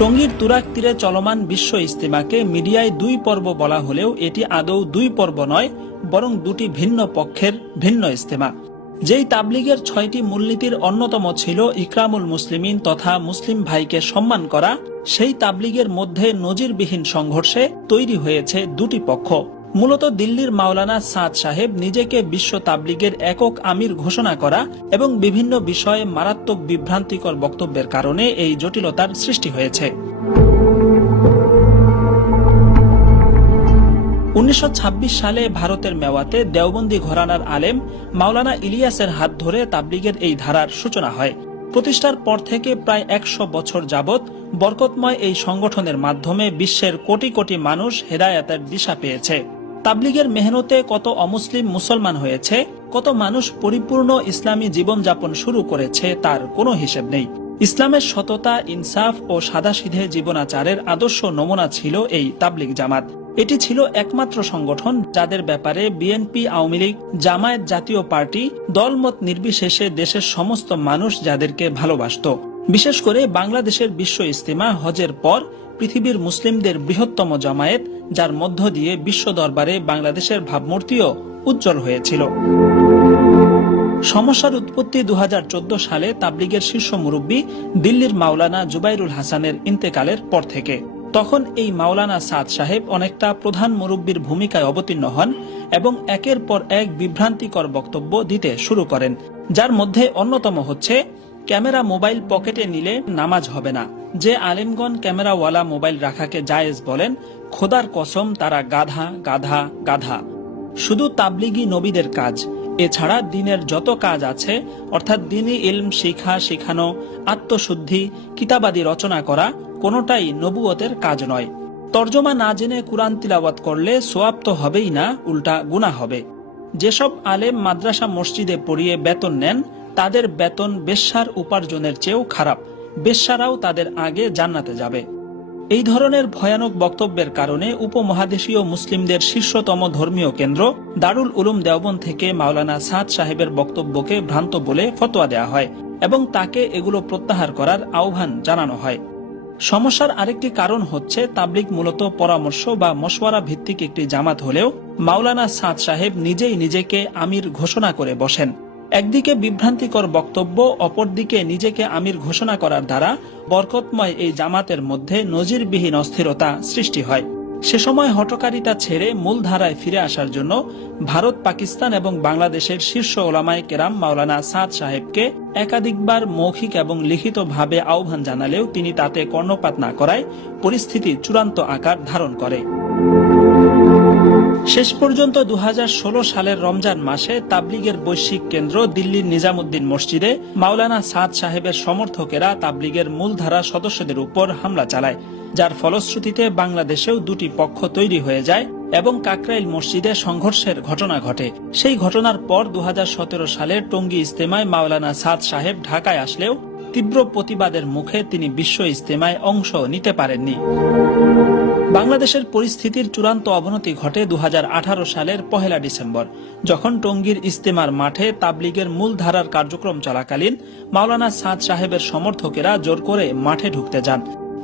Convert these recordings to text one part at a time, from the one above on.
টঙ্গীর তুরাগ তীরে চলমান বিশ্ব ইজতেমাকে মিডিয়ায় ২ পর্ব বলা হলেও এটি আদৌ ২ পর্ব নয়, বরং দুটি ভিন্ন পক্ষের ভিন্ন ইজতেমা। যেই তাবলিগের ৬টি মূলনীতির অন্যতম ছিল ইকরামুল মুসলিমিন তথা মুসলিম ভাইকে সম্মান করা, সেই তাবলিগের মধ্যে নজিরবিহীন সংঘর্ষে তৈরি হয়েছে দুটি পক্ষ। মূলত দিল্লির মাওলানা সাদ সাহেব নিজেকে বিশ্ব তাবলিগের একক আমির ঘোষণা করা এবং বিভিন্ন বিষয়ে মারাত্মক বিভ্রান্তিকর বক্তব্যের কারণে এই জটিলতার সৃষ্টি হয়েছে। ১৯২৬ সালে ভারতের মেওয়াতে দেওবন্দি ঘরানার আলেম মাওলানা ইলিয়াসের হাত ধরে তাবলিগের এই ধারার সূচনা হয়। প্রতিষ্ঠার পর থেকে প্রায় ১০০ বছর যাবৎ বরকতময় এই সংগঠনের মাধ্যমে বিশ্বের কোটি কোটি মানুষ হেদায়েতের দিশা পেয়েছে। তাবলিগের মেহনতে কত অমুসলিম মুসলমান হয়েছে, কত মানুষ পরিপূর্ণ ইসলামী জীবনযাপন শুরু করেছে, তার কোনো হিসেব নেই। ইসলামের সততা, ইনসাফ ও সাদাসিধে জীবনাচারের আদর্শ নমুনা ছিল এই তাবলিগ জামাত। এটি ছিল একমাত্র সংগঠন যাদের ব্যাপারে বিএনপি, আওয়ামী লীগ, জামায়াত, জাতীয় পার্টি দলমত নির্বিশেষে দেশের সমস্ত মানুষ যাদেরকে ভালোবাসত। বিশেষ করে বাংলাদেশের বিশ্ব ইজতেমা হজের পর পৃথিবীর মুসলিমদের বৃহত্তম জামায়াত, যার মধ্য দিয়ে বিশ্ব দরবারে বাংলাদেশের ভাবমূর্তিও উজ্জ্বল হয়েছিল। সমস্যার উৎপত্তি ২০১৪ সালে তাবলিগের শীর্ষ মুরব্বী দিল্লির মাওলানা জুবাইরুল হাসানের ইন্তেকালের পর থেকে। তখন এই মাওলানা সাদ সাহেব অনেকটা প্রধান মুরব্বীর ভূমিকায় অবতীর্ণ হন এবং একের পর এক বিভ্রান্তিকর বক্তব্য দিতে শুরু করেন, যার মধ্যে অন্যতম হচ্ছে ক্যামেরা মোবাইল পকেটে নিলে নামাজ হবে না, যে আলেমগণ ক্যামেরাওয়ালা মোবাইল রাখাকে জায়েজ বলেন, খোদার কসম তারা গাধা গাধা গাধা। শুধু তাবলিগি নবীদের কাজ, এছাড়া দিনের যত কাজ আছে অর্থাৎ দ্বীনি ইলম শিখা, শিখানো, আত্মশুদ্ধি, কিতাবাদি রচনা করা কোনোটাই নবুয়তের কাজ নয়। তর্জমা না জেনে কুরআন তিলাওয়াত করলে সোয়াব তো হবেই না, উল্টা গুনাহ হবে। যেসব আলেম মাদ্রাসা মসজিদে পড়িয়ে বেতন নেন তাদের বেতন বেশ্যার উপার্জনের চেয়েও খারাপ, বেশ্যারাও তাদের আগে জান্নাতে যাবে। এই ধরনের ভয়ানক বক্তব্যের কারণে উপমহাদেশীয় মুসলিমদের শীর্ষতম ধর্মীয় কেন্দ্র দারুল উলুম দেওবন্দ থেকে মাওলানা সাদ সাহেবের বক্তব্যকে ভ্রান্ত বলে ফতোয়া দেওয়া হয় এবং তাকে এগুলো প্রত্যাহার করার আহ্বান জানানো হয়। সমস্যার আরেকটি কারণ হচ্ছে তাবলিগ মূলত পরামর্শ বা মশওয়ারা ভিত্তিক একটি জামাত হলেও মাওলানা সাদ সাহেব নিজেই নিজেকে আমির ঘোষণা করে বসেন। একদিকে বিভ্রান্তিকর বক্তব্য, অপরদিকে নিজেকে আমির ঘোষণা করার দ্বারা বরকতময় এই জামাতের মধ্যে নজিরবিহীন অস্থিরতা সৃষ্টি হয়। সে সময় হঠকারিতা ছেড়ে মূল ধারায় ফিরে আসার জন্য ভারত, পাকিস্তান এবং বাংলাদেশের শীর্ষ ওলামায়ে কেরাম মাওলানা সাদ সাহেবকে একাধিকবার মৌখিক এবং লিখিতভাবে আহ্বান জানালেও তিনি তাতে কর্ণপাত না করায় পরিস্থিতি চূড়ান্ত আকার ধারণ করে। শেষ পর্যন্ত ২০১৬ সালের রমজান মাসে তাবলিগের বৈশ্বিক কেন্দ্র দিল্লির নিজামুদ্দিন মসজিদে মাওলানা সাদ সাহেবের সমর্থকেরা তাবলিগের মূলধারা সদস্যদের উপর হামলা চালায়, যার ফলশ্রুতিতে বাংলাদেশেও দুটি পক্ষ তৈরি হয়ে যায় এবং কাকরাইল মসজিদে সংঘর্ষের ঘটনা ঘটে। সেই ঘটনার পর ২০১৭ সালের টঙ্গী ইজতেমায় মাওলানা সাদ সাহেব ঢাকায় আসলেও তীব্র প্রতিবাদের মুখে তিনি বিশ্ব ইজতেমায় অংশ নিতে পারেননি। বাংলাদেশের পরিস্থিতির চূড়ান্ত অবনতি ঘটে ২০১৮ সালের ১ ডিসেম্বর, যখন টঙ্গীর ইজতেমার মাঠে তাবলিগের মূল ধারার কার্যক্রম চলাকালীন মাওলানা সাদ সাহেবের সমর্থকেরা জোর করে মাঠে ঢুকতে যান।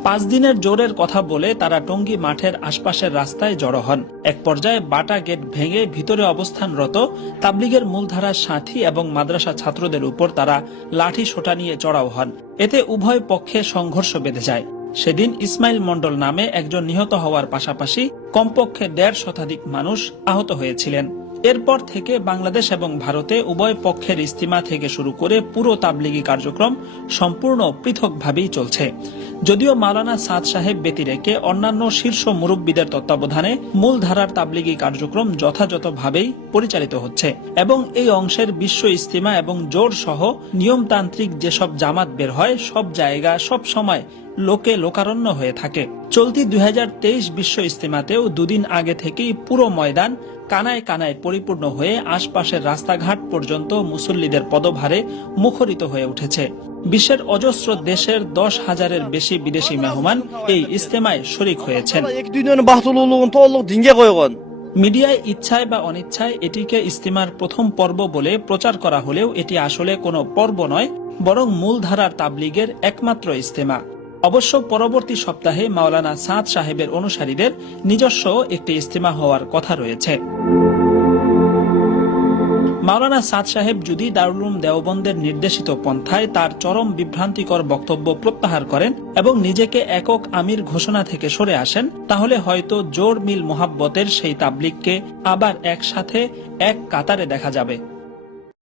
৫ দিনের জোরের কথা বলে তারা টঙ্গী মাঠের আশপাশের রাস্তায় জড়ো হন। এক পর্যায়ে বাটা গেট ভেঙে ভিতরে অবস্থানরত তাবলিগের মূলধারার সাথী এবং মাদ্রাসা ছাত্রদের উপর তারা লাঠি সোঁটা নিয়ে চড়াও হন। এতে উভয় পক্ষে সংঘর্ষ বেঁধে যায়। সেদিন ইসমাইল মণ্ডল নামে একজন নিহত হওয়ার পাশাপাশি কমপক্ষে ১৫০ শতাধিক মানুষ আহত হয়েছিলেন। এরপর থেকে বাংলাদেশ এবং ভারতে উভয় পক্ষের ইজতিমা থেকে শুরু করে পুরো তাবলিগি কার্যক্রম সম্পূর্ণ পৃথকভাবেই চলছে। যদিও মাওলানা সাদ সাহেব ব্যতিরেকে অন্যান্য শীর্ষ মুরব্বীদের তত্ত্বাবধানে মূলধারার তাবলিগি কার্যক্রম যথাযথভাবেই পরিচালিত হচ্ছে এবং এই অংশের বিশ্ব ইজতিমা এবং জোর সহ নিয়মতান্ত্রিক যেসব জামাত বের হয় সব জায়গা সব সময় লোকে লোকারণ্য হয়ে থাকে। চলতি ২০২৩ বিশ্ব ইজতেমাতেও দুদিন আগে থেকেই পুরো ময়দান কানায় কানায় পরিপূর্ণ হয়ে আশপাশের রাস্তাঘাট পর্যন্ত মুসল্লিদের পদভারে মুখরিত হয়ে উঠেছে। বিশ্বের অজস্র দেশের ১০,০০০-এর বেশি বিদেশি মেহমান এই ইজতেমায় শরীক হয়েছেন। মিডিয়ায় ইচ্ছায় বা অনিচ্ছায় এটিকে ইজতেমার প্রথম পর্ব বলে প্রচার করা হলেও এটি আসলে কোনো পর্ব নয়, বরং মূলধারার তাবলিগের একমাত্র ইজতেমা। অবশ্য পরবর্তী সপ্তাহে মাওলানা সাদ সাহেবের অনুসারীদের নিজস্ব একটি ইজতিমা হওয়ার কথা রয়েছে। মাওলানা সাদ সাহেব যদি দারুল উলুম দেওবন্দের নির্দেশিত পন্থায় তার চরম বিভ্রান্তিকর বক্তব্য প্রত্যাহার করেন এবং নিজেকে একক আমির ঘোষণা থেকে সরে আসেন, তাহলে হয়তো জোর মিল মোহাব্বতের সেই তাবলিগকে আবার একসাথে এক কাতারে দেখা যাবে।